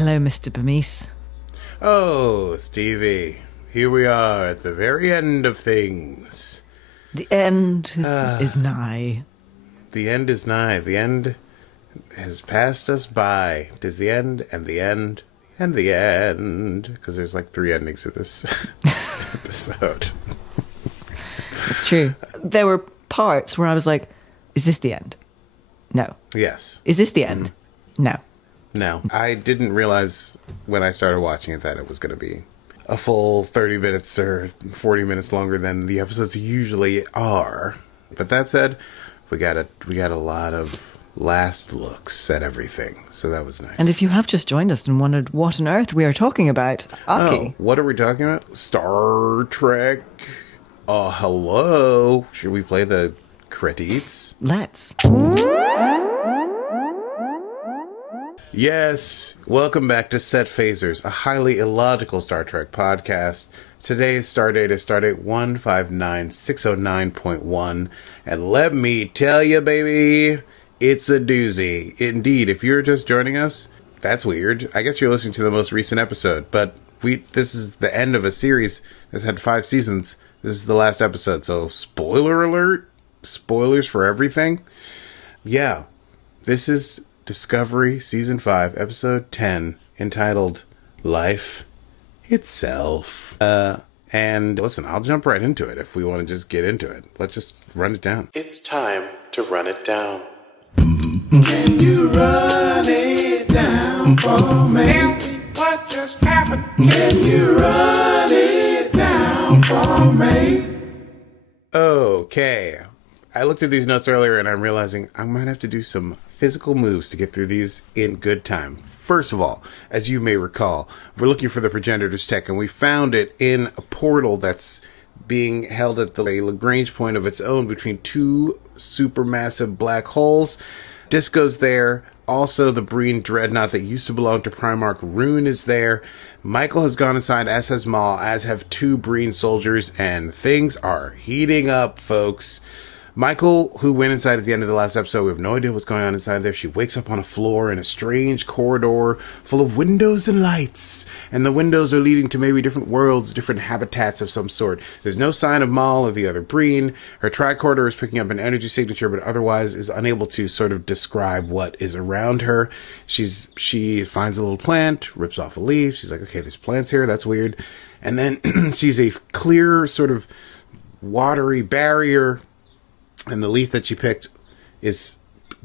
Hello, Mr. Bemis. Oh, Stevie. Here we are at the very end of things. The end is nigh. The end is nigh. The end has passed us by. It is the end, and the end, and the end. Because there's like 3 endings to this episode. It's true. There were parts where I was like, is this the end? No. Yes. Is this the end? No. No. I didn't realize when I started watching it that it was going to be a full 30 minutes or 40 minutes longer than the episodes usually are. But that said, we got a lot of last looks at everything, so that was nice. And if you have just joined us and wondered what on earth we are talking about, Aki. Oh, what are we talking about? Star Trek. Hello. Should we play the credits? Let's. Yes, welcome back to Set Phasers, a highly illogical Star Trek podcast. Today's stardate is stardate 159609.1, and let me tell you, baby, it's a doozy. Indeed, if you're just joining us, that's weird. I guess you're listening to the most recent episode, but this is the end of a series that's had 5 seasons. This is the last episode, so spoiler alert, spoilers for everything. Yeah, this is Discovery Season 5, Episode 10, entitled Life Itself. And listen, I'll jump right into it if we want to just get into it. Let's just run it down. It's time to run it down. Can you run it down for me? Tell me what just happened. Can you run it down for me? Okay. I looked at these notes earlier and I'm realizing I might have to do some physical moves to get through these in good time. First of all, as you may recall, we're looking for the progenitor's tech, and we found it in a portal that's being held at the Lagrange point of its own between 2 supermassive black holes. Disco's there. Also, the Breen dreadnought that used to belong to Primarch Rune is there. Michael has gone inside, as has Moll, as have 2 Breen soldiers, and things are heating up, folks. Michael, who went inside at the end of the last episode, we have no idea what's going on inside there. She wakes up on a floor in a strange corridor full of windows and lights. And the windows are leading to maybe different worlds, different habitats of some sort. There's no sign of Moll or the other Breen. Her tricorder is picking up an energy signature, but otherwise is unable to sort of describe what is around her. She finds a little plant, rips off a leaf. She's like, okay, there's plants here. That's weird. And then sees a clear sort of watery barrier. And the leaf that she picked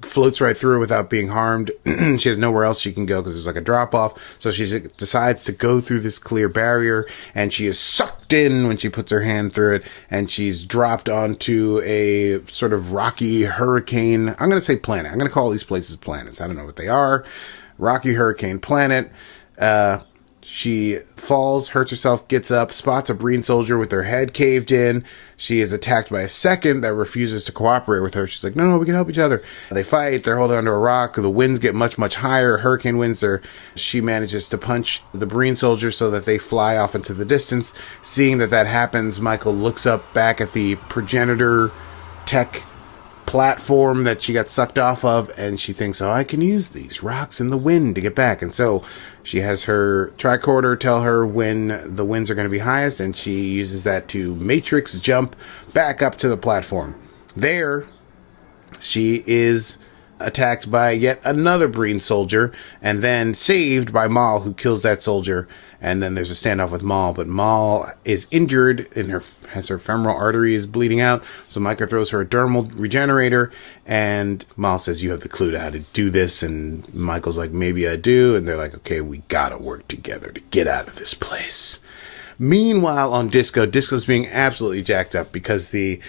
floats right through without being harmed. She has nowhere else she can go because there's like a drop off. So she decides to go through this clear barrier, and she is sucked in when she puts her hand through it, and she's dropped onto a sort of rocky hurricane. I'm going to say planet. I'm going to call these places planets. I don't know what they are. Rocky hurricane planet. She falls, hurts herself, gets up, spots a Breen soldier with their head caved in. She is attacked by a second that refuses to cooperate with her. She's like, no, we can help each other. They fight. They're holding onto a rock. The winds get much, much higher. Hurricane winds are. She manages to punch the Breen soldier so that they fly off into the distance. Seeing that happens, Michael looks up back at the progenitor tech platform that she got sucked off of, and she thinks, oh, I can use these rocks in the wind to get back. And so she has her tricorder tell her when the winds are going to be highest, and she uses that to matrix jump back up to the platform. There, she is attacked by yet another Breen soldier, and then saved by Moll, who kills that soldier. And then there's a standoff with Moll, but Moll is injured and has her femoral artery is bleeding out. So Micah throws her a dermal regenerator, and Moll says, you have the clue to how to do this. And Michael's like, maybe I do. And they're like, okay, we gotta work together to get out of this place. Meanwhile, on Disco's being absolutely jacked up because they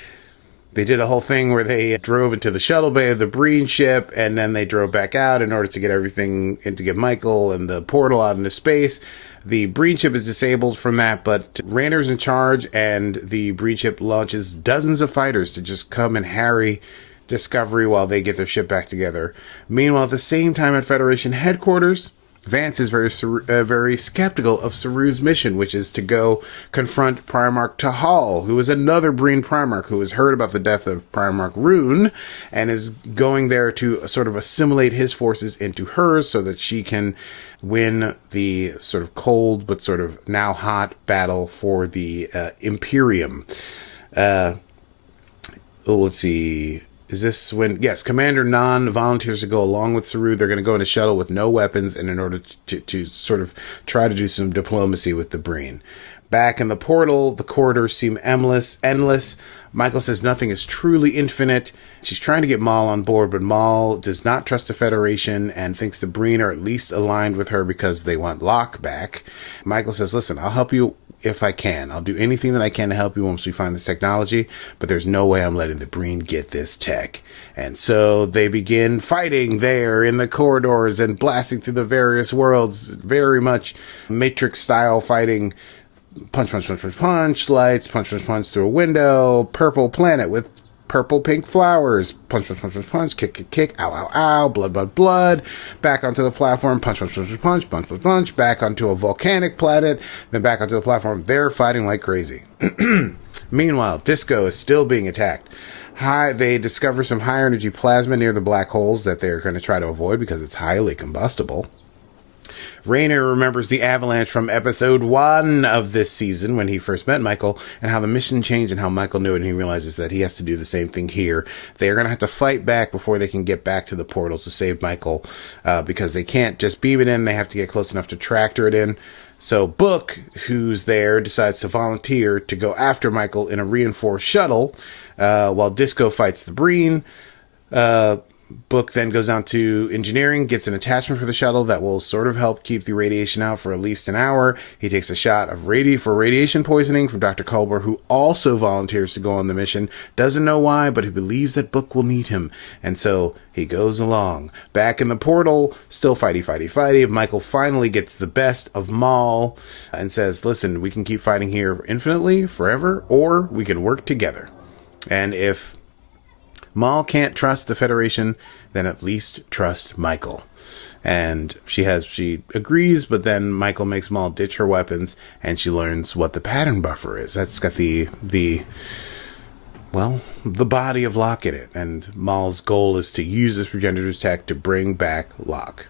did a whole thing where they drove into the shuttle bay of the Breen ship, and then they drove back out in order to get everything and to get Michael and the portal out into space. The Breen ship is disabled from that, but Rayner's in charge, and the Breen ship launches dozens of fighters to just come and harry Discovery while they get their ship back together. Meanwhile, at the same time at Federation headquarters, Vance is very skeptical of Saru's mission, which is to go confront Primarch Tahal, who is another Breen Primarch who has heard about the death of Primarch Rune and is going there to sort of assimilate his forces into hers so that she can win the sort of cold but sort of now hot battle for the Imperium. Let's see. Is this when... Yes, Commander Nan volunteers to go along with Saru. They're going to go in a shuttle with no weapons and in order to sort of try to do some diplomacy with the Breen. Back in the portal, the corridors seem endless. Michael says nothing is truly infinite. She's trying to get Moll on board, but Moll does not trust the Federation and thinks the Breen are at least aligned with her because they want Locke back. Michael says, listen, I'll help you if I can. I'll do anything that I can to help you once we find this technology, but there's no way I'm letting the Breen get this tech. And so they begin fighting there in the corridors and blasting through the various worlds, very much Matrix-style fighting. Punch, punch, punch, punch, punch, lights, punch, punch, punch through a window, purple planet with purple pink flowers, punch, punch, punch, punch, punch, kick, kick, kick, ow, ow, ow, blood, blood, blood, back onto the platform, punch, punch, punch, punch, punch, punch, punch, punch, back onto a volcanic planet, then back onto the platform. They're fighting like crazy. Meanwhile, Disco is still being attacked. They discover some high energy plasma near the black holes that they're going to try to avoid because it's highly combustible. Rayner remembers the avalanche from episode 1 of this season when he first met Michael and how the mission changed and how Michael knew it, and he realizes that he has to do the same thing here. They are going to have to fight back before they can get back to the portal to save Michael because they can't just beam it in. They have to get close enough to tractor it in. So Book, who's there, decides to volunteer to go after Michael in a reinforced shuttle while Disco fights the Breen. Book then goes down to engineering, gets an attachment for the shuttle that will sort of help keep the radiation out for at least an hour. He takes a shot of radiation poisoning from Dr. Culber, who also volunteers to go on the mission. Doesn't know why, but he believes that Book will need him. And so he goes along. Back in the portal, still fighty. Michael finally gets the best of Moll and says, listen, we can keep fighting here infinitely, forever, or we can work together. And if Moll can't trust the Federation, then at least trust Michael. And she agrees, but then Michael makes Moll ditch her weapons, and she learns what the pattern buffer is. That's got the body of Locke in it. And Moll's goal is to use this progenitor's tech to bring back Locke.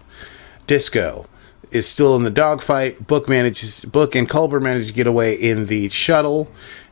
Disco is still in the dogfight. Book and Culber manage to get away in the shuttle.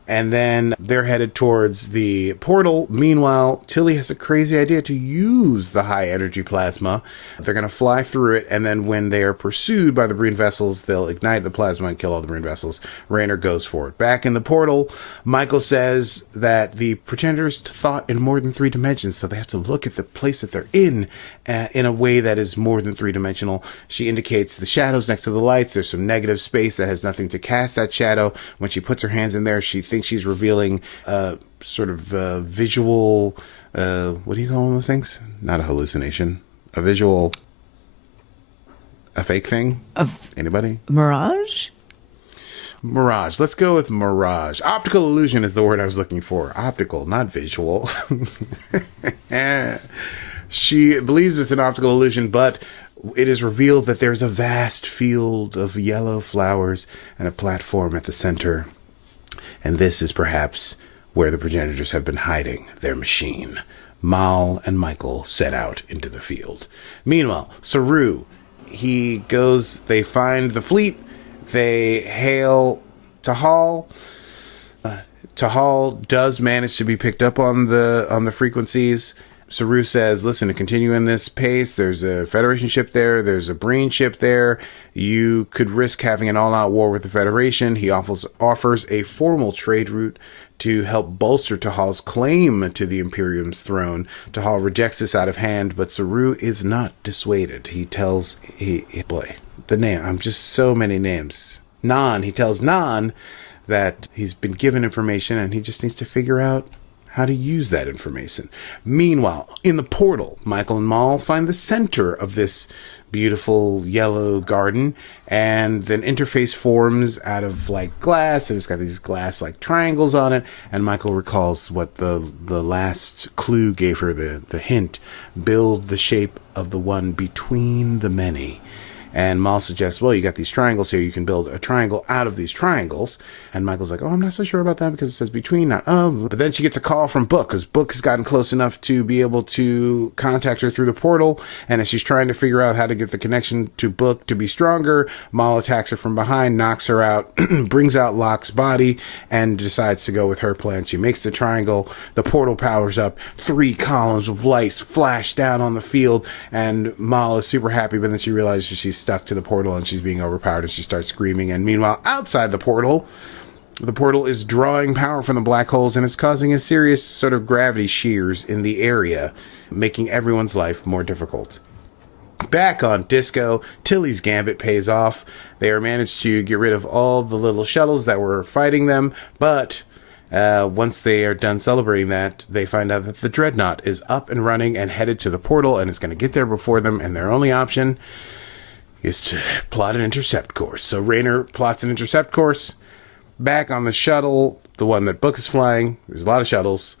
And then they're headed towards the portal. Meanwhile, Tilly has a crazy idea to use the high energy plasma. They're going to fly through it, and then when they are pursued by the Breen vessels, they'll ignite the plasma and kill all the Breen vessels. Rayner goes for it. Back in the portal, Michael says that the progenitors thought in more than 3 dimensions, so they have to look at the place that they're in a way that is more than 3-dimensional. She indicates the shadows next to the lights. There's some negative space that has nothing to cast that shadow. When she puts her hands in there, she thinks she's revealing sort of visual, what do you call those things? Not a hallucination. A visual, a fake thing? Anybody? Mirage? Mirage. Let's go with mirage. Optical illusion is the word I was looking for. Optical, not visual. She believes it's an optical illusion, but it is revealed that there's a vast field of yellow flowers and a platform at the center. And this is perhaps where the progenitors have been hiding their machine. Moll and Michael set out into the field. Meanwhile, Saru, they find the fleet, they hail Tahal. Tahal does manage to be picked up on the frequencies. Saru says, listen, to continue in this pace, there's a Federation ship there, there's a Breen ship there. You could risk having an all-out war with the Federation. He offers a formal trade route to help bolster Tahal's claim to the Imperium's throne. Tahal rejects this out of hand, but Saru is not dissuaded. He tells, the name, I'm just so many names. He tells Nan that he's been given information and he just needs to figure out how to use that information. Meanwhile, in the portal, Michael and Moll find the center of this beautiful yellow garden, and an interface forms out of like glass, and it's got these glass like triangles on it, and Michael recalls what the last clue gave her, the hint: build the shape of the one between the many. And Moll suggests, well, you got these triangles here. You can build a triangle out of these triangles. And Michael's like, oh, I'm not so sure about that because it says between, not of. But then she gets a call from Book because Book has gotten close enough to be able to contact her through the portal. And as she's trying to figure out how to get the connection to Book to be stronger, Moll attacks her from behind, knocks her out, brings out Locke's body, and decides to go with her plan. She makes the triangle. The portal powers up. 3 columns of lights flash down on the field. And Moll is super happy, but then she realizes she's stuck to the portal and she's being overpowered and she starts screaming. And meanwhile, outside the portal is drawing power from the black holes and it's causing a serious sort of gravity shears in the area, making everyone's life more difficult. Back on Disco, Tilly's gambit pays off. They are managed to get rid of all the little shuttles that were fighting them, but once they are done celebrating that, they find out that the Dreadnought is up and running and headed to the portal and is going to get there before them, and their only option is to plot an intercept course. So Rayner plots an intercept course. Back on the shuttle, the one that Book is flying, there's a lot of shuttles.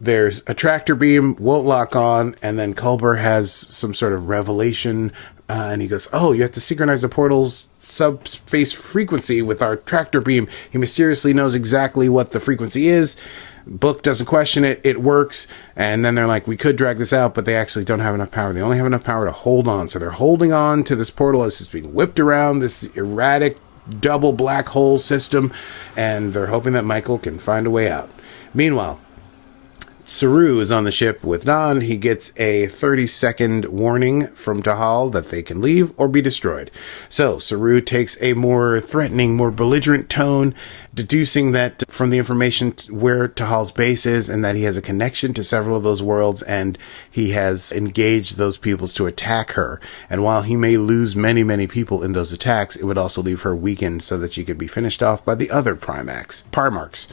There's a tractor beam, won't lock on, and then Culber has some sort of revelation, and he goes, oh, you have to synchronize the portal's subspace frequency with our tractor beam. He mysteriously knows exactly what the frequency is. Book doesn't question it. It works. And then they're like, we could drag this out, but they actually don't have enough power. They only have enough power to hold on. So they're holding on to this portal as it's being whipped around this erratic double black hole system. And they're hoping that Michael can find a way out. Meanwhile, Saru is on the ship with Nan. He gets a 30-second warning from Tahal that they can leave or be destroyed. So Saru takes a more threatening, more belligerent tone, deducing that from the information where Tahal's base is and that he has a connection to several of those worlds and he has engaged those peoples to attack her. And while he may lose many, many people in those attacks, it would also leave her weakened so that she could be finished off by the other Primarchs.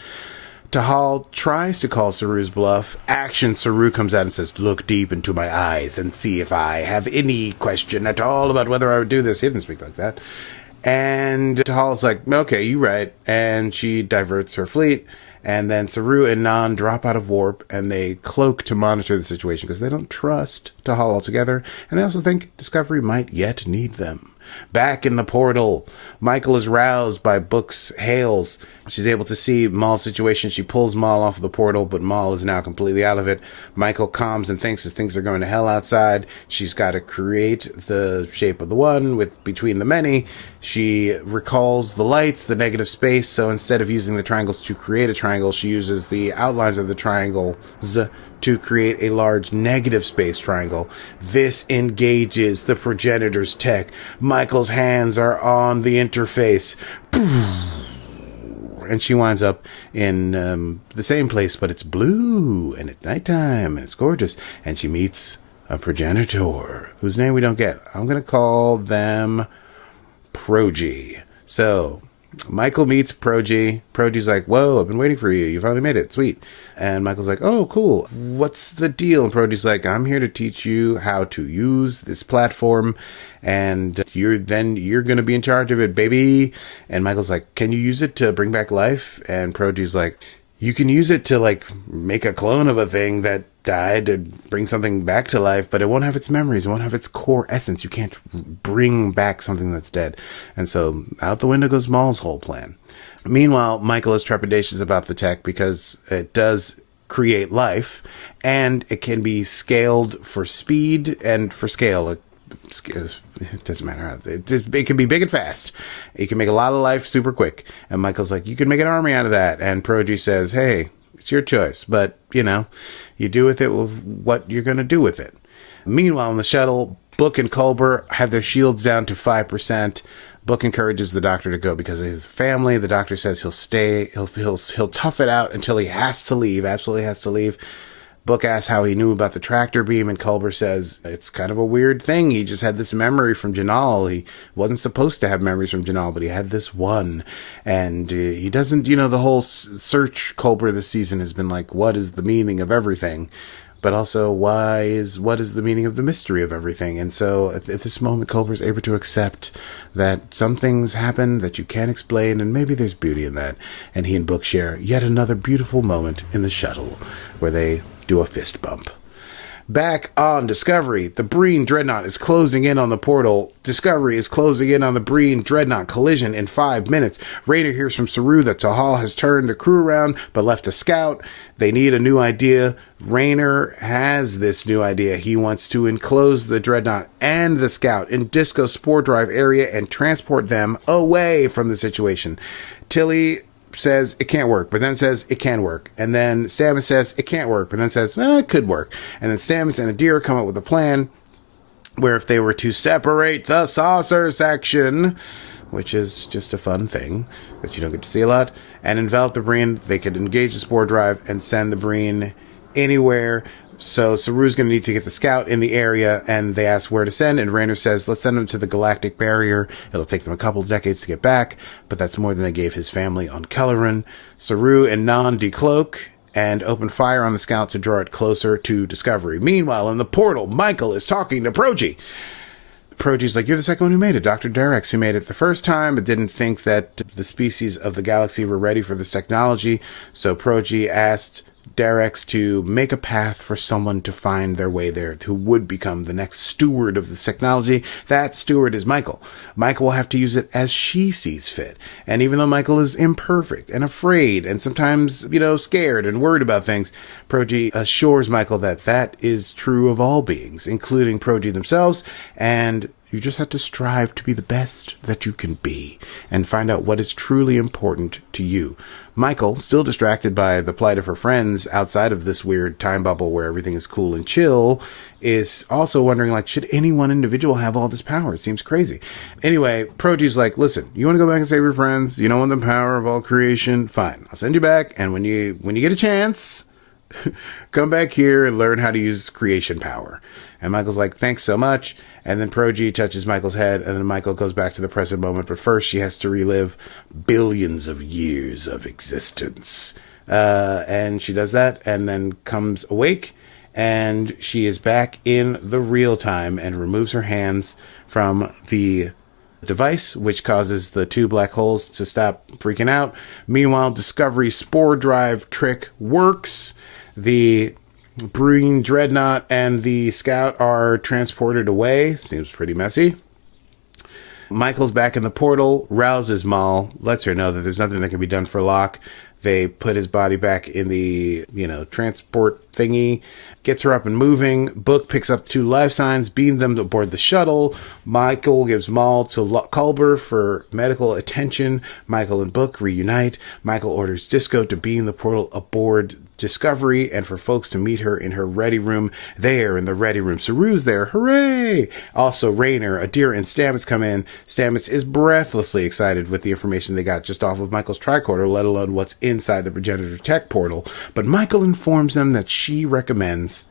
Tahal tries to call Saru's bluff. Action, Saru comes out and says, look deep into my eyes and see if I have any question at all about whether I would do this. He didn't speak like that. And Tahal's like, okay, you right. And she diverts her fleet. And then Saru and Nan drop out of warp and they cloak to monitor the situation because they don't trust Tahal altogether. And they also think Discovery might yet need them. Back in the portal, Michael is roused by Book's hails. She's able to see Moll's situation. She pulls Moll off of the portal, but Moll is now completely out of it. Michael calms and thinks as things are going to hell outside. She's got to create the shape of the one with between the many. She recalls the lights, the negative space. So instead of using the triangles to create a triangle, she uses the outlines of the triangles to create a large negative space triangle. This engages the progenitor's tech. Michael's hands are on the interface. And she winds up in the same place, but it's blue, and at nighttime, and it's gorgeous. And she meets a progenitor, whose name we don't get. I'm going to call them Progi. So Michael meets Progi. Progi's like, whoa, I've been waiting for you. You finally made it. Sweet. And Michael's like, oh, cool. What's the deal? And Progi's like, I'm here to teach you how to use this platform. And you're going to be in charge of it, baby. And Michael's like, can you use it to bring back life? And Progi's like, you can use it to like make a clone of a thing that died to bring something back to life, but it won't have its memories. It won't have its core essence. You can't bring back something that's dead. And so out the window goes Moll's whole plan. Meanwhile, Michael has trepidations about the tech because it does create life and it can be scaled for speed and for scale. It doesn't matter how it can be big and fast. You can make a lot of life super quick. And Michael's like, you can make an army out of that. And Progi says, hey, it's your choice, but you do with it what you're going to do with it. Meanwhile, in the shuttle, Book and Culber have their shields down to 5%. Book encourages the doctor to go because of his family. The doctor says he'll stay. He'll tough it out until he has to leave. Absolutely has to leave. Book asks how he knew about the tractor beam, and Culber says it's kind of a weird thing. He just had this memory from Janal. He wasn't supposed to have memories from Janal, but he had this one. And he doesn't, the whole search Culber this season has been like, what is the meaning of everything? But also, what is the meaning of the mystery of everything? And so at this moment, Culber is able to accept that some things happen that you can't explain, and maybe there's beauty in that. And he and Book share yet another beautiful moment in the shuttle where they do a fist bump. Back on Discovery, the Breen Dreadnought is closing in on the portal. Discovery is closing in on the Breen Dreadnought collision in 5 minutes. Rayner hears from Saru that Tahal has turned the crew around but left a scout. They need a new idea. Rayner has this new idea. He wants to enclose the Dreadnought and the scout in Disco's spore drive area and transport them away from the situation. Tilly says it can't work, but then says it can work. And then Stamets says it can't work, but then says, it could work. And then Stamets and Adira come up with a plan where if they were to separate the saucer section, which is just a fun thing that you don't get to see a lot, and envelop the Breen, they could engage the spore drive and send the Breen anywhere. So Saru's going to need to get the scout in the area, and they ask where to send, and Rayner says, let's send them to the galactic barrier. It'll take them a couple of decades to get back, but that's more than they gave his family on Kelleran. Saru and Nan decloak and open fire on the scout to draw it closer to Discovery. Meanwhile, in the portal, Michael is talking to Progi. Progi's like, you're the second one who made it. Dr. Derex, who made it the first time, but didn't think that the species of the galaxy were ready for this technology. So Progi asked Derex to make a path for someone to find their way there, who would become the next steward of this technology. That steward is Michael. Michael will have to use it as she sees fit. And even though Michael is imperfect and afraid and sometimes, scared and worried about things, Progi assures Michael that that is true of all beings, including Progi themselves, and you just have to strive to be the best that you can be and find out what is truly important to you. Michael, still distracted by the plight of her friends outside of this weird time bubble where everything is cool and chill, is also wondering, should any one individual have all this power? It seems crazy. Anyway, Progi's like, listen, you want to go back and save your friends? You don't want the power of all creation? Fine, I'll send you back. And when you get a chance, come back here and learn how to use creation power. And Michael's like, thanks so much. And then Progi touches Michael's head, and then Michael goes back to the present moment. But first, she has to relive billions of years of existence. And she does that, and then comes awake, and she is back in the real time and removes her hands from the device, which causes the 2 black holes to stop freaking out. Meanwhile, Discovery's spore drive trick works. The Breen Dreadnought and the scout are transported away. Seems pretty messy. Michael's back in the portal, rouses Moll, lets her know that there's nothing that can be done for Locke. They put his body back in the, transport thingy, gets her up and moving. Book picks up 2 life signs, beam them aboard the shuttle. Michael gives Moll to Culber for medical attention. Michael and Book reunite. Michael orders Disco to beam the portal aboard Discovery and for folks to meet her in her ready room. There in the ready room, Saru's there. Hooray! Also, Rayner, Adira, and Stamets come in. Stamets is breathlessly excited with the information they got just off of Michael's tricorder, let alone what's inside the progenitor tech portal. But Michael informs them that she recommends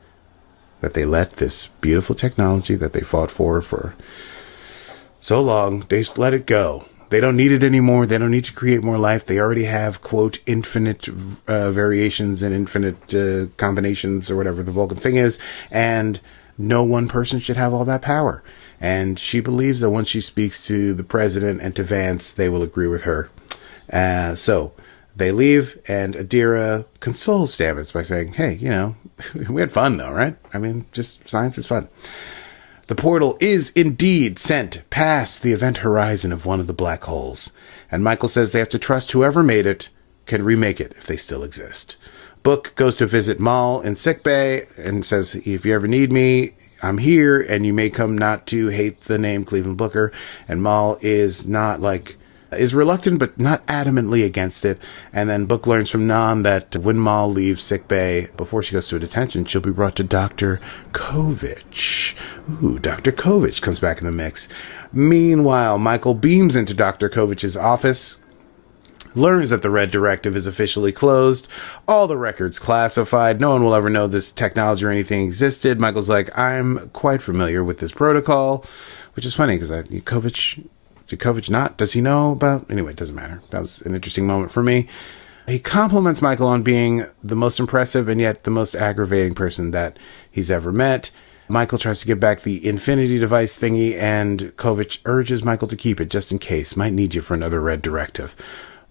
that they let this beautiful technology that they fought for so long, they just let it go. They don't need it anymore. They don't need to create more life. They already have, quote, infinite variations and infinite combinations or whatever the Vulcan thing is. And no one person should have all that power. And she believes that once she speaks to the president and to Vance, they will agree with her. So they leave, and Adira consoles Stamets by saying, hey, we had fun though, right? I mean, just science is fun. The portal is indeed sent past the event horizon of one of the black holes, and Michael says they have to trust whoever made it can remake it if they still exist. Book goes to visit Moll in sickbay and says, if you ever need me, I'm here, and you may come not to hate the name Cleveland Booker. And Moll is is reluctant but not adamantly against it. And then Book learns from Nan that when Moll leaves sickbay, before she goes to a detention, she'll be brought to Dr. Kovich. Ooh, Dr. Kovich comes back in the mix. Meanwhile, Michael beams into Dr. Kovich's office, learns that the Red Directive is officially closed, all the records classified, no one will ever know this technology or anything existed. Michael's like, I'm quite familiar with this protocol, which is funny because Kovich... Did Kovich not? Does he know about... Anyway, it doesn't matter. That was an interesting moment for me. He compliments Michael on being the most impressive and yet the most aggravating person that he's ever met. Michael tries to get back the Infinity device thingy, and Kovich urges Michael to keep it just in case. Might need you for another Red Directive.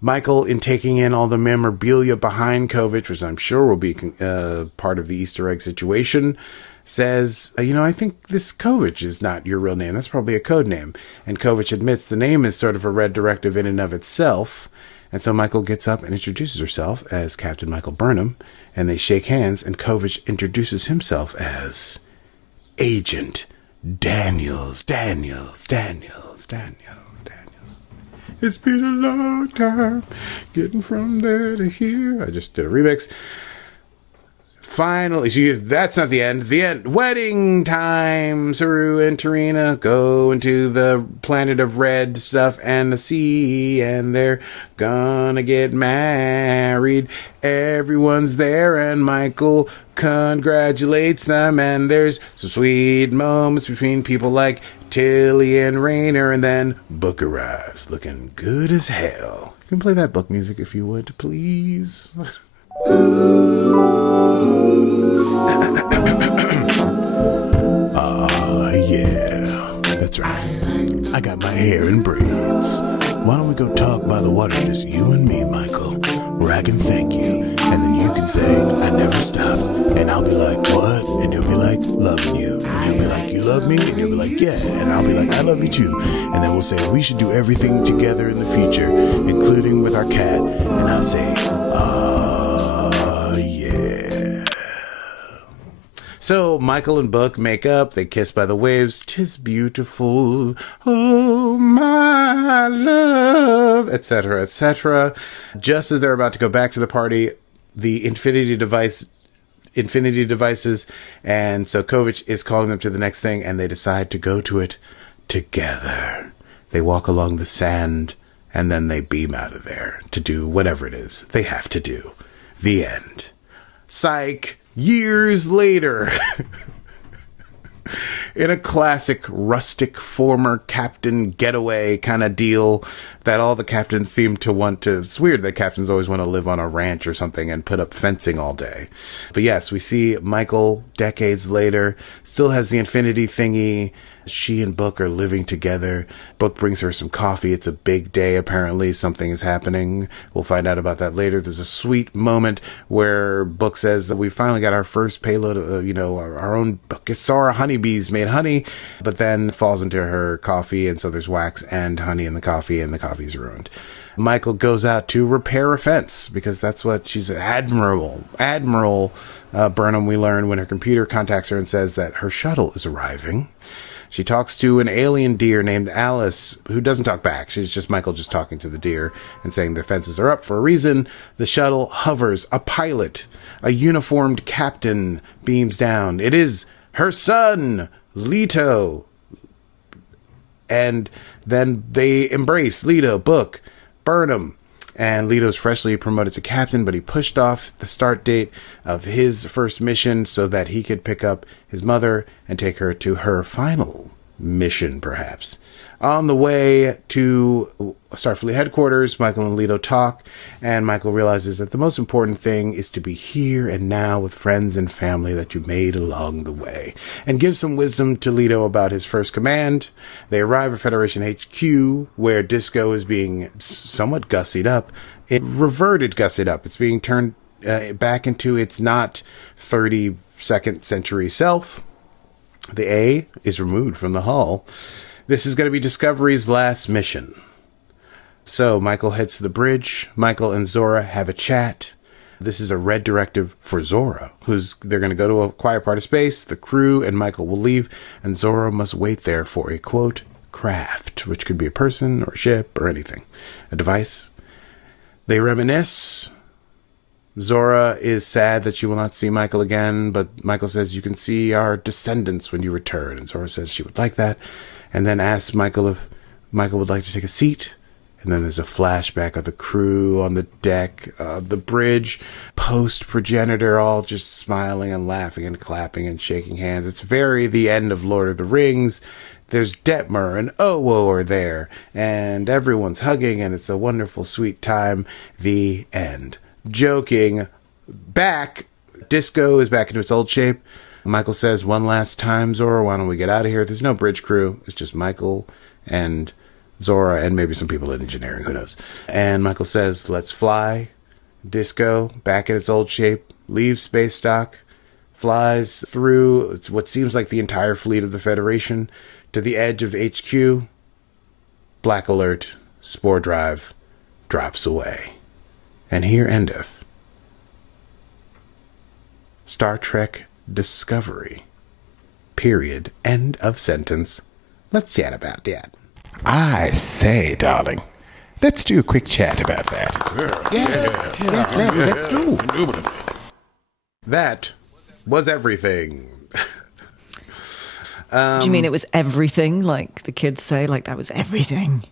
Michael, in taking in all the memorabilia behind Kovich, which I'm sure will be part of the Easter egg situation, says, I think this Kovich is not your real name. That's probably a code name. And Kovich admits the name is sort of a red directive in and of itself. And so Michael gets up and introduces herself as Captain Michael Burnham, and they shake hands, and Kovich introduces himself as Agent Daniels. It's been a long time getting from there to here. I just did a remix. Finally, that's not the end. The end. Wedding time. Saru and Tarina go into the planet of red stuff and the sea, and they're gonna get married. Everyone's there, and Michael congratulates them, and there's some sweet moments between people like Tilly and Rayner, and then Book arrives, looking good as hell. You can play that book music if you would, please. Yeah, that's right. I got my hair in braids. Why don't we go talk by the water, just you and me, Michael, where I can thank you, and then you can say, I never stopped, and I'll be like, what? And you'll be like, loving you. And you'll be like, you love me? And you'll be like, yeah. And I'll be like, I love you too. And then we'll say, we should do everything together in the future, including with our cat. And I'll say, yeah. So Michael and Book make up, they kiss by the waves, 'tis beautiful, oh my love, etc., etc. Just as they're about to go back to the party, the infinity devices, and so Kovich is calling them to the next thing, and they decide to go to it together. They walk along the sand, and then they beam out of there to do whatever it is they have to do. The end. Psych. Years later, in a classic rustic former captain getaway kind of deal that all the captains seem to want to. It's weird that captains always want to live on a ranch or something and put up fencing all day. But yes, we see Michael decades later, still has the infinity thingy. She and Book are living together. Book brings her some coffee. It's a big day, apparently. Something is happening. We'll find out about that later. There's a sweet moment where Book says that we finally got our first payload, our own Kisara honeybees made honey, but then falls into her coffee, and so there's wax and honey in the coffee, and the coffee's ruined. Michael goes out to repair a fence, because that's what she's an admiral. Burnham, we learn when her computer contacts her and says that her shuttle is arriving. She talks to an alien deer named Alice, who doesn't talk back. She's just Michael just talking to the deer and saying their fences are up for a reason. The shuttle hovers. A pilot, a uniformed captain, beams down. It is her son, Leto. And then they embrace Leto, Book, Burnham. And Leto's freshly promoted to captain, but he pushed off the start date of his first mission so that he could pick up his mother and take her to her final mission, perhaps. On the way to Starfleet headquarters, Michael and Leto talk, and Michael realizes that the most important thing is to be here and now with friends and family that you made along the way, and gives some wisdom to Leto about his first command. They arrive at Federation HQ, where Disco is being somewhat gussied up. Gussied up. It's being turned back into its not 32nd century self. The A is removed from the hull. This is going to be Discovery's last mission. So Michael heads to the bridge. Michael and Zora have a chat. This is a red directive for Zora, they're going to go to a quiet part of space. The crew and Michael will leave, and Zora must wait there for a, quote, craft, which could be a person or a ship or anything, a device. They reminisce. Zora is sad that she will not see Michael again, but Michael says, you can see our descendants when you return. And Zora says she would like that, and then asks Michael if Michael would like to take a seat. And then there's a flashback of the crew on the deck of the bridge, post-progenitor, all just smiling and laughing and clapping and shaking hands. It's very the end of Lord of the Rings. There's Detmer and Owo are there, and everyone's hugging, and it's a wonderful, sweet time. The end. Joking. Back. Disco is back into its old shape. Michael says, one last time, Zora, why don't we get out of here? There's no bridge crew. It's just Michael and Zora and maybe some people in engineering. Who knows? And Michael says, let's fly. Disco, back in its old shape, leaves space dock, flies through what seems like the entire fleet of the Federation to the edge of HQ. Black alert, spore drive drops away. And here endeth Star Trek Discovery. Period. End of sentence. Let's chat about that. I say, darling, let's do a quick chat about that. Yes, let's do. That was everything. Do you mean it was everything, like the kids say? Like, that was everything?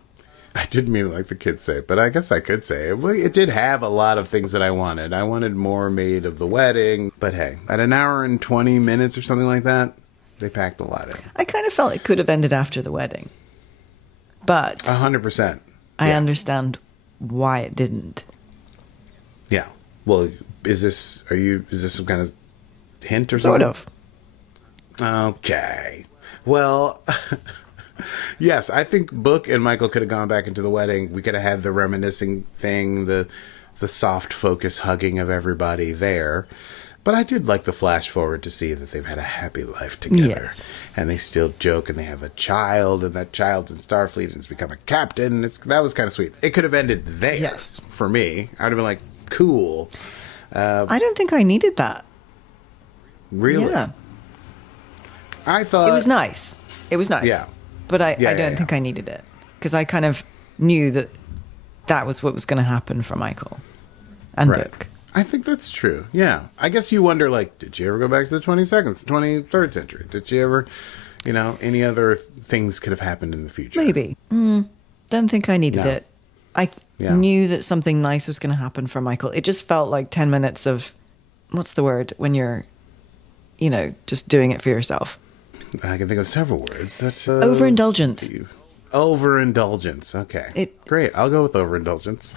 I didn't mean it like the kids say, but I guess I could say it. Well, it did have a lot of things that I wanted. I wanted more made of the wedding. But hey, at an hour and 20 minutes or something like that, they packed a lot in. I kind of felt it could have ended after the wedding. But 100%. I understand why it didn't. Yeah. Well, is this some kind of hint or something? Sort of. Okay. Well, yes, I think Book and Michael could have gone back into the wedding. We could have had the reminiscing thing, the soft focus hugging of everybody there. But I did like the flash forward to see that they've had a happy life together. Yes. And they still joke, and they have a child, and that child's in Starfleet and has become a captain. That was kind of sweet. It could have ended there. Yes. For me. I would have been like, cool. I don't think I needed that. Really? Yeah. I thought... It was nice. It was nice. Yeah. But I don't think I needed it. Because I kind of knew that was what was going to happen for Michael and Book. I think that's true. Yeah. I guess you wonder, like, did you ever go back to the 23rd century? Did you ever, any other things could have happened in the future? Maybe. Don't think I needed it. I knew that something nice was going to happen for Michael. It just felt like 10 minutes of, what's the word, when you're, just doing it for yourself. I can think of several words. That's overindulgent. Overindulgence. Okay. Great. I'll go with overindulgence.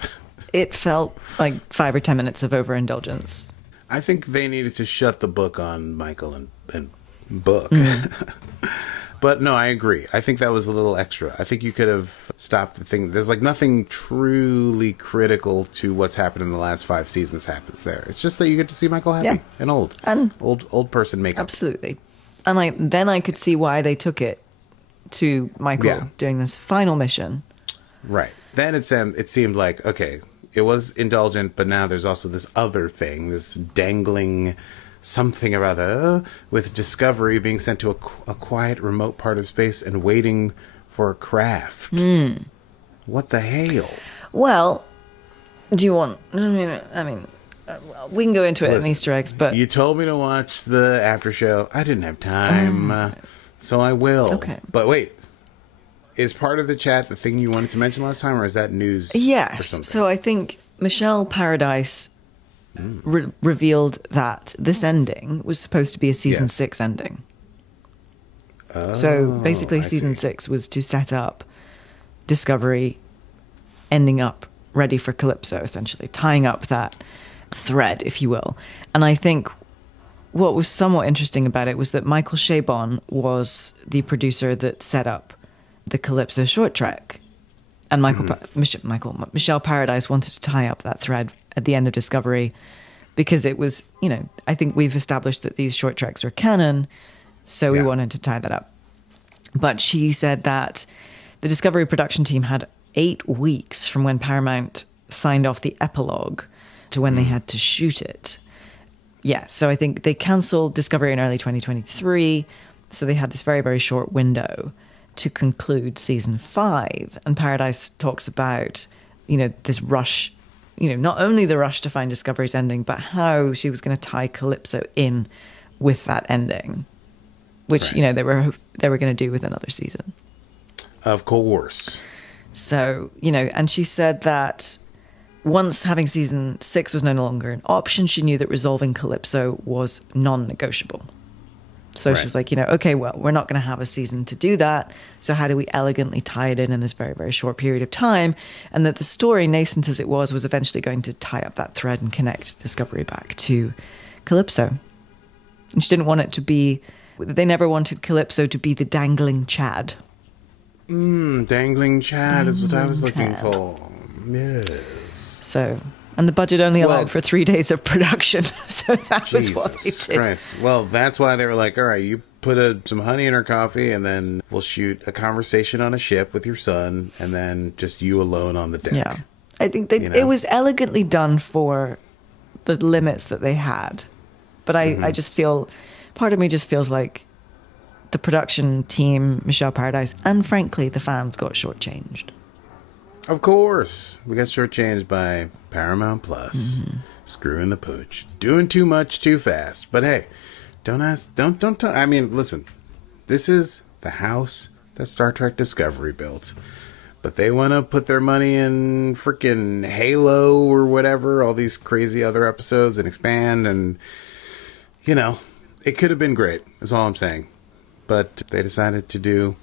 It felt like 5 or 10 minutes of overindulgence. I think they needed to shut the book on Michael and Book. But no, I agree. I think that was a little extra. I think you could have stopped the thing. There's like nothing truly critical to what's happened in the last 5 seasons happens there. It's just that you get to see Michael happy and old. And old person makeup. Absolutely. And then I could see why they took it to Michael doing this final mission. Right. Then it seemed like, okay, it was indulgent, but now there's also this other thing, this dangling something or other, with Discovery being sent to a quiet, remote part of space and waiting for a craft. What the hell? Well, do you want... I mean, we can go into it in Easter eggs, but... You told me to watch the after show. I didn't have time, so I will. Okay. But wait. Is part of the chat the thing you wanted to mention last time, or is that news? Yes. So I think Michelle Paradise revealed that this ending was supposed to be a season 6 ending. So basically, season 6 was to set up Discovery ending up ready for Calypso, essentially, tying up that thread, if you will. And I think what was somewhat interesting about it was that Michael Chabon was the producer that set up the Calypso short track, and Michelle Paradise wanted to tie up that thread at the end of Discovery because it was, I think we've established that these short tracks are canon, so we wanted to tie that up. But she said that the Discovery production team had 8 weeks from when Paramount signed off the epilogue to when they had to shoot it. Yeah, so I think they cancelled Discovery in early 2023, so they had this very, very short window to conclude season 5. And Paradise talks about, this rush, not only the rush to find Discovery's ending, but how she was going to tie Calypso in with that ending, which, they were going to do with another season. Of course. So, and she said that once having season 6 was no longer an option, she knew that resolving Calypso was non-negotiable. So she was like, okay, well, we're not going to have a season to do that. So how do we elegantly tie it in this very, very short period of time? And that the story, nascent as it was eventually going to tie up that thread and connect Discovery back to Calypso. And she didn't want it to be, they never wanted Calypso to be the dangling Chad. Dangling Chad is what I was looking for. Yes. So And the budget only Well- allowed for 3 days of production. So that was what they Jesus did. Christ. Well, that's why they were like, all right, you put some honey in her coffee, and then we'll shoot a conversation on a ship with your son, and then just you alone on the deck. Yeah. I think You know? it was elegantly done for the limits that they had. But I just feel, part of me just feels like the production team, Michelle Paradise, and frankly, the fans got shortchanged. Of course. We got shortchanged by Paramount Plus. Screwing the pooch. Doing too much too fast. But hey, don't tell. I mean, listen. This is the house that Star Trek Discovery built. But they want to put their money in freaking Halo or whatever, all these crazy other episodes, and expand, and, you know, it could have been great, is all I'm saying. But they decided to do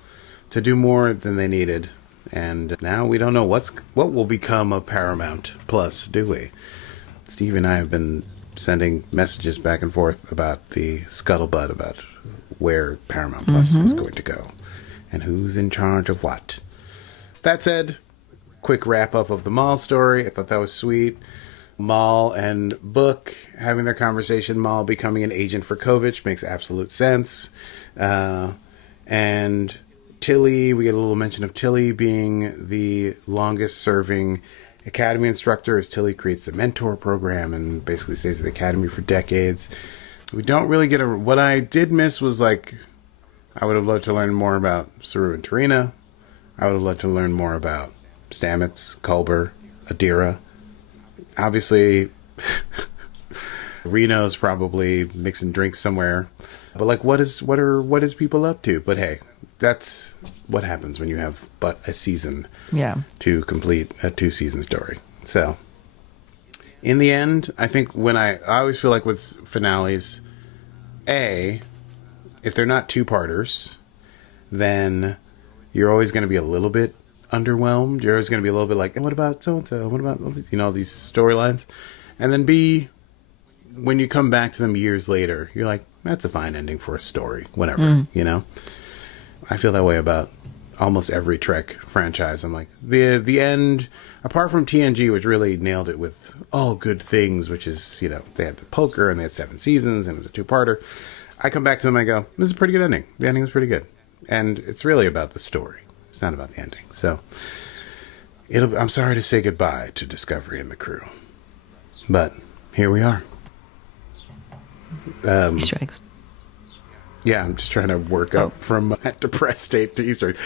more than they needed. And now we don't know what will become of Paramount Plus, do we? Steve and I have been sending messages back and forth about the scuttlebutt about where Paramount Plus is going to go and who's in charge of what. That said, quick wrap up of the Moll story. I thought that was sweet. Moll and Book having their conversation. Moll becoming an agent for Kovich makes absolute sense. And Tilly, we get a little mention of Tilly being the longest serving academy instructor as Tilly creates the mentor program and basically stays at the academy for decades. We don't really get what I did miss was like, I would have loved to learn more about Saru and Tarina. I would have loved to learn more about Stamets, Culber, Adira. Obviously, Reno's probably mixing drinks somewhere. But like, what is people up to? But hey, that's what happens when you have but a season to complete a 2-season story. So, in the end, I think I always feel like with finales, if they're not 2-parters, then you're always going to be a little bit underwhelmed. You're always going to be a little bit like, what about so-and-so? What about, these storylines? And then B, when you come back to them years later, you're like, that's a fine ending for a story, whatever, I feel that way about almost every Trek franchise. I'm like, the end, apart from TNG, which really nailed it with all good things, which is, they had the poker and they had 7 seasons and it was a 2-parter. I come back to them and I go, this is a pretty good ending. The ending was pretty good. And it's really about the story. It's not about the ending. So, I'm sorry to say goodbye to Discovery and the crew. But here we are. Easter eggs. Yeah, I'm just trying to work up from that depressed state to Easter eggs.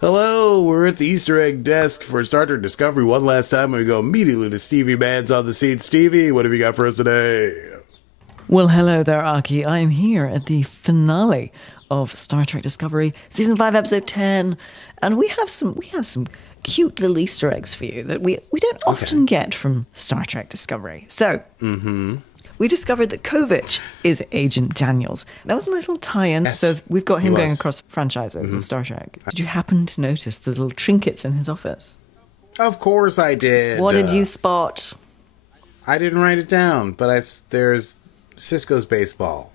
Hello, we're at the Easter egg desk for Star Trek Discovery one last time, and we go immediately to Stevie Man's on the seat. Stevie, what have you got for us today? Well, hello there, Aki. I'm here at the finale of Star Trek Discovery, Season 5, Episode 10, and we have some cute little Easter eggs for you that we don't often get from Star Trek Discovery. So, we discovered that Kovich is Agent Daniels. That was a nice little tie-in. Yes, so we've got him he going was. across franchises of Star Trek. Did you happen to notice the little trinkets in his office? Of course I did. What did you spot? I didn't write it down, but there's Cisco's baseball,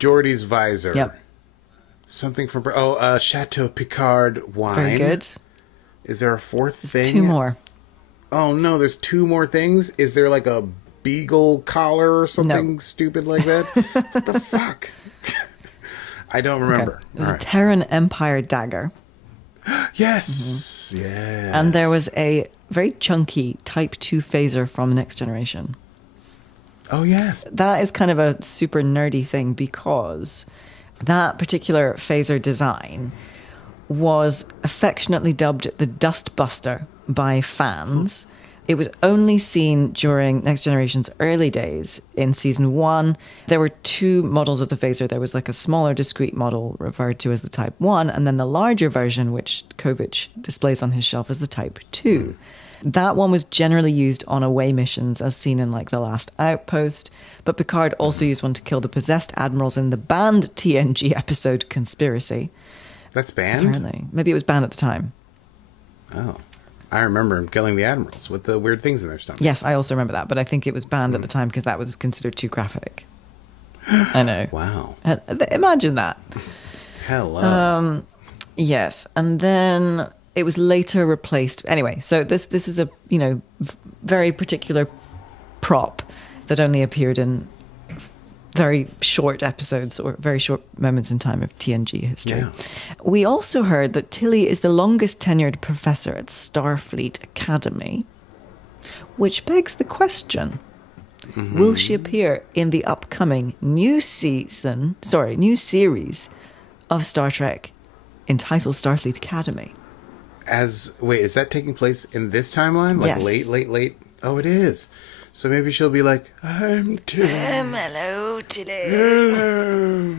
Geordi's visor, something from Chateau Picard wine. Very good. Is there a fourth thing? 2 more. Oh no, there's 2 more things. Is there like a beagle collar or something stupid like that? What the fuck? I don't remember. Okay. It was a Terran Empire dagger. Yes. Yes. And there was a very chunky Type 2 phaser from Next Generation. Oh, yes. That is kind of a super nerdy thing because that particular phaser design was affectionately dubbed the Dust Buster by fans. It was only seen during Next Generation's early days in Season 1. There were 2 models of the phaser. There was like a smaller, discrete model referred to as the Type 1, and then the larger version, which Kovich displays on his shelf, as the Type 2. That one was generally used on away missions, as seen in like The Last Outpost, but Picard also used one to kill the possessed admirals in the banned TNG episode Conspiracy. That's banned? Apparently. Maybe it was banned at the time. Oh. I remember him killing the admirals with the weird things in their stomach. Yes, I also remember that, but I think it was banned at the time because that was considered too graphic. I know. Wow. Imagine that. Hello. Yes, and then it was later replaced. Anyway, so this is a very particular prop that only appeared in very short episodes or very short moments in time of TNG history. Yeah. We also heard that Tilly is the longest tenured professor at Starfleet Academy, which begs the question: will she appear in the upcoming new series of Star Trek entitled Starfleet Academy? Wait, is that taking place in this timeline? Like Yes. late? Oh, it is. So maybe she'll be like, I'm Tilly. Hello, Tilly. Hello.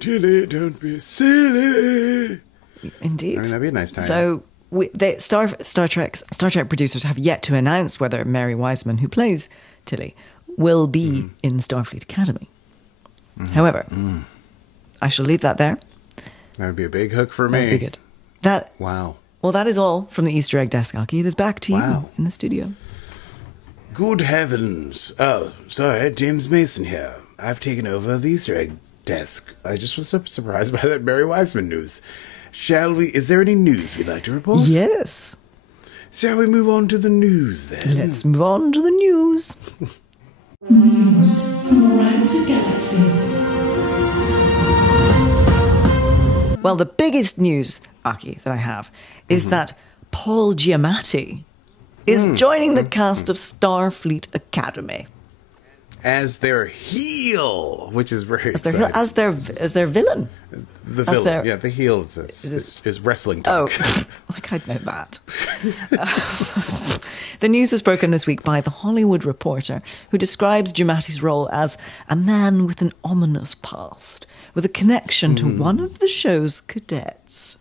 Tilly, don't be silly. Indeed. I mean, that'd be a nice time. So Star Trek producers have yet to announce whether Mary Wiseman, who plays Tilly, will be in Starfleet Academy. However, I shall leave that there. That would be a big hook for me. That'd be good. Wow. Well, that is all from the Easter egg desk, Aki. It is back to you Wow. in the studio. Good heavens. Oh, sorry, James Mason here. I've taken over the Easter egg desk. I just was so surprised by that Mary Wiseman news. Is there any news we'd like to report? Yes. Shall we move on to the news then? Let's move on to the news. News from around the galaxy. Well, the biggest news, Aki, that I have is that Paul Giamatti is joining the cast of Starfleet Academy As their heel, which is very as exciting. their villain. The as villain. their- Yeah, the heel is wrestling talk. Oh, like I'd know that. The news was broken this week by The Hollywood Reporter, who describes Giamatti's role as a man with an ominous past, with a connection to one of the show's cadets.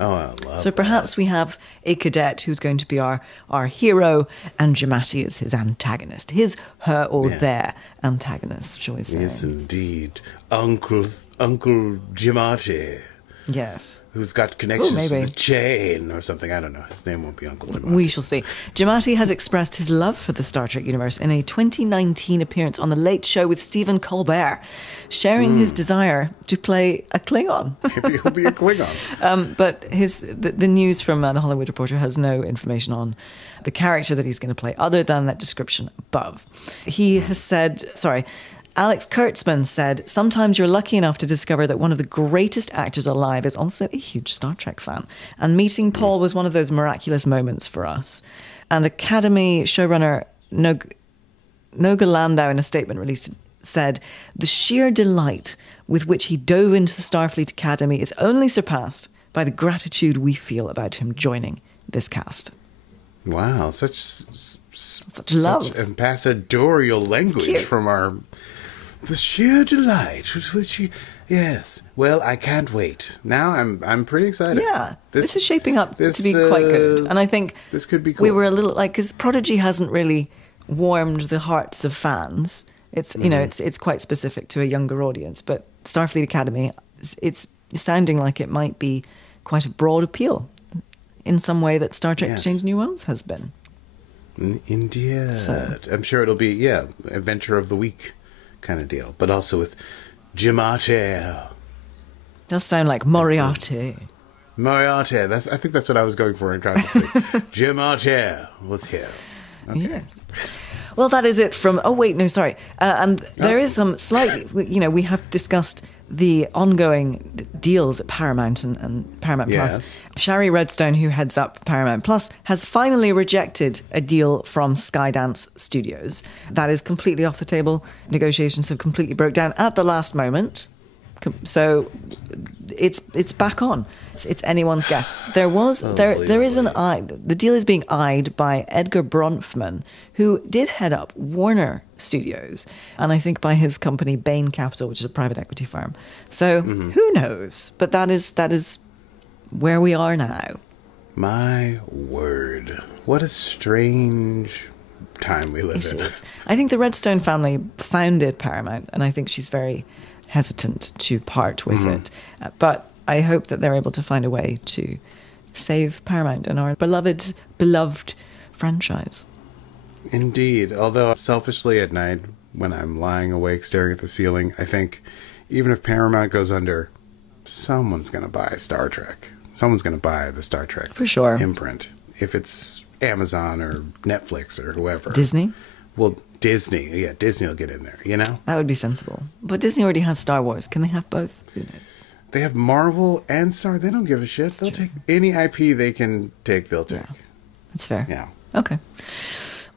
Oh, I love So perhaps we have a cadet who's going to be our hero, and Giamatti is his antagonist, his, her, or their antagonist, shall we say? Yes, indeed. Uncle Giamatti, Yes. who's got connections to maybe. the chain or something. I don't know. His name won't be Uncle Giamatti. We shall see. Giamatti has expressed his love for the Star Trek universe in a 2019 appearance on The Late Show with Stephen Colbert, sharing his desire to play a Klingon. Maybe he'll be a Klingon. But the news from The Hollywood Reporter has no information on the character that he's going to play other than that description above. He has said, Alex Kurtzman said, sometimes you're lucky enough to discover that one of the greatest actors alive is also a huge Star Trek fan. And meeting Paul was one of those miraculous moments for us. And Academy showrunner Noga Landau, in a statement released, said, the sheer delight with which he dove into the Starfleet Academy is only surpassed by the gratitude we feel about him joining this cast. Wow, such love. ambassadorial language Cute. from the sheer delight with which he. Yes. Well, I can't wait. Now I'm pretty excited. Yeah, this is shaping up this, to be quite good. And I think this could be cool. we were a little because Prodigy hasn't really warmed the hearts of fans. It's it's quite specific to a younger audience, but Starfleet Academy, it's sounding like it might be quite a broad appeal in some way that Star Trek Exchange New Worlds has been. Indeed. So- I'm sure it'll be adventure of the week kind of deal, but also with Giamatti. Does sound like Moriarty. Moriarty. I think that's what I was going for in trying to speak. Giamatti was here. Okay. Yes. Well, that is it from... Oh, wait, no, sorry. And there is some slight... we have discussed the ongoing deals at Paramount and Paramount Yes. Plus. Shari Redstone, who heads up Paramount Plus, has finally rejected a deal from Skydance Studios. That is completely off the table. Negotiations have completely broke down at the last moment. So it's back on. It's anyone's guess. There is an eye. The deal is being eyed by Edgar Bronfman, who did head up Warner Studios, and I think by his company Bain Capital, which is a private equity firm. So who knows? But that is where we are now. My word. What a strange time we live It in. is. I think the Redstone family founded Paramount, and I think she's very hesitant to part with it. But I hope that they're able to find a way to save Paramount and our beloved franchise. Indeed. Although selfishly at night, when I'm lying awake staring at the ceiling, I think even if Paramount goes under, someone's going to buy Star Trek. Someone's going to buy the Star Trek For sure. imprint. If it's Amazon or Netflix or whoever. Disney? Well, Disney. Yeah, Disney will get in there, you know? That would be sensible. But Disney already has Star Wars. Can they have both? Who knows? They have Marvel and Star. They don't give a shit. They'll take any IP they can take, they'll take. Yeah. That's fair. Yeah. Okay.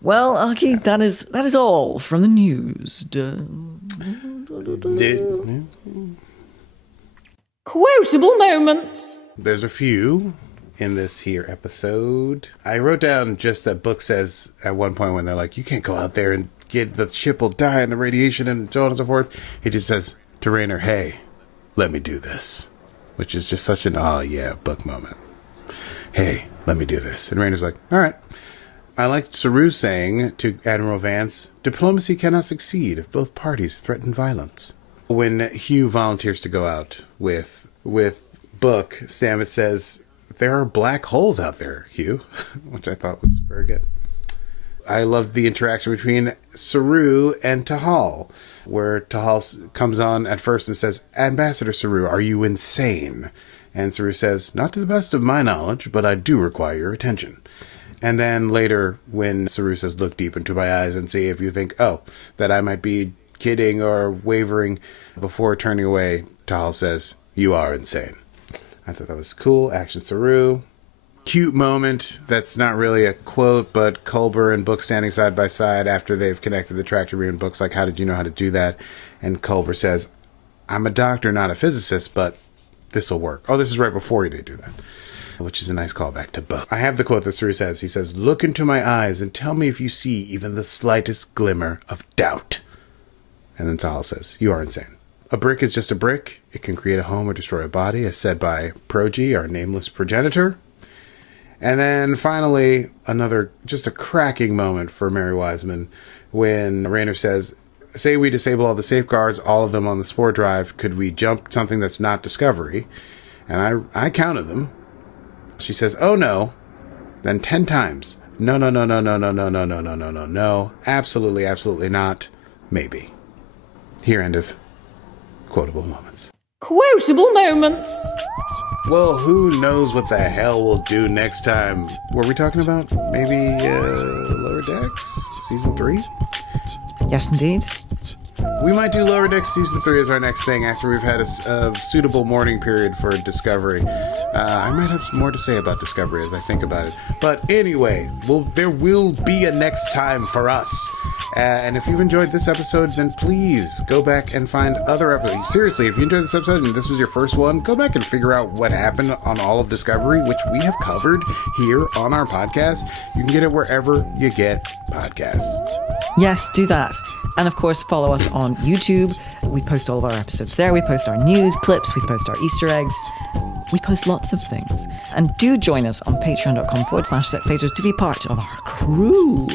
Well, Aki, that is all from the news. Quotable moments. There's a few in this here episode. I wrote down just that Book says at one point when they're like, you can't go out there and the ship will die in the radiation and so on and so forth. He just says to Rayner, hey, let me do this. Which is just such an, oh yeah, Book moment. Hey, let me do this. And Rayner's like, all right. I liked Saru saying to Admiral Vance, diplomacy cannot succeed if both parties threaten violence. When Hugh volunteers to go out with Book, Stamets says, there are black holes out there, Hugh, which I thought was very good. I loved the interaction between Saru and Tahal, where Tahal comes on at first and says, Ambassador Saru, are you insane? And Saru says, not to the best of my knowledge, but I do require your attention. And then later, when Saru says, look deep into my eyes and see if you think, oh, that I might be kidding or wavering, before turning away, Tahal says, you are insane. I thought that was cool. Action Saru. Cute moment that's not really a quote, but Culber and Book standing side by side after they've connected the tractor beam. Book's like, how did you know how to do that? And Culber says, I'm a doctor, not a physicist, but this will work. Oh, this is right before they do that, which is a nice callback to Book. I have the quote that Saru says. He says, look into my eyes and tell me if you see even the slightest glimmer of doubt. And then Tahal says, you are insane. A brick is just a brick. It can create a home or destroy a body, as said by Progi, our nameless progenitor. And then finally, just a cracking moment for Mary Wiseman when Rayner says, say we disable all the safeguards, all of them on the spore drive, could we jump something that's not Discovery? And I counted them. She says, oh no. Then 10 times. No, no, no, no, no, no, no, no, no, no, no, no, no. Absolutely, absolutely not. Maybe. Here endeth Quotable Moments. Quotable moments. Well, who knows what the hell we'll do next time? Were we talking about maybe Lower Decks? Season 3? Yes, indeed. We might do Lower Decks Season 3 as our next thing after we've had a suitable mourning period for Discovery. I might have more to say about Discovery as I think about it. But anyway, there will be a next time for us. And if you've enjoyed this episode, then please go back and find other episodes. Seriously, if you enjoyed this episode and this was your first one, go back and figure out what happened on all of Discovery, which we have covered here on our podcast. You can get it wherever you get podcasts. Yes, do that. And of course, follow us on YouTube. We post all of our episodes there. We post our news clips. We post our Easter eggs. We post lots of things. And do join us on patreon.com/setphasers to be part of our crew.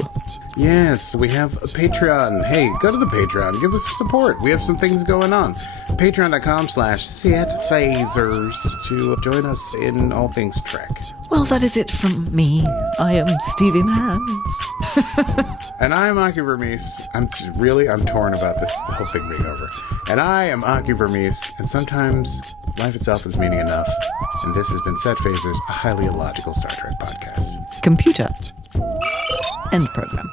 Yes, we have a Patreon. Hey, go to the Patreon. Give us some support. We have some things going on. Patreon.com/setphasers to join us in all things Trek. Well, that is it from me. I am Stevie Mans. And I am Aki Vermees. I'm torn about the whole thing being over. And I am Aki Vermees, and sometimes life itself is meaning enough. And this has been Set Phasers, a highly illogical Star Trek podcast. Computer. End program.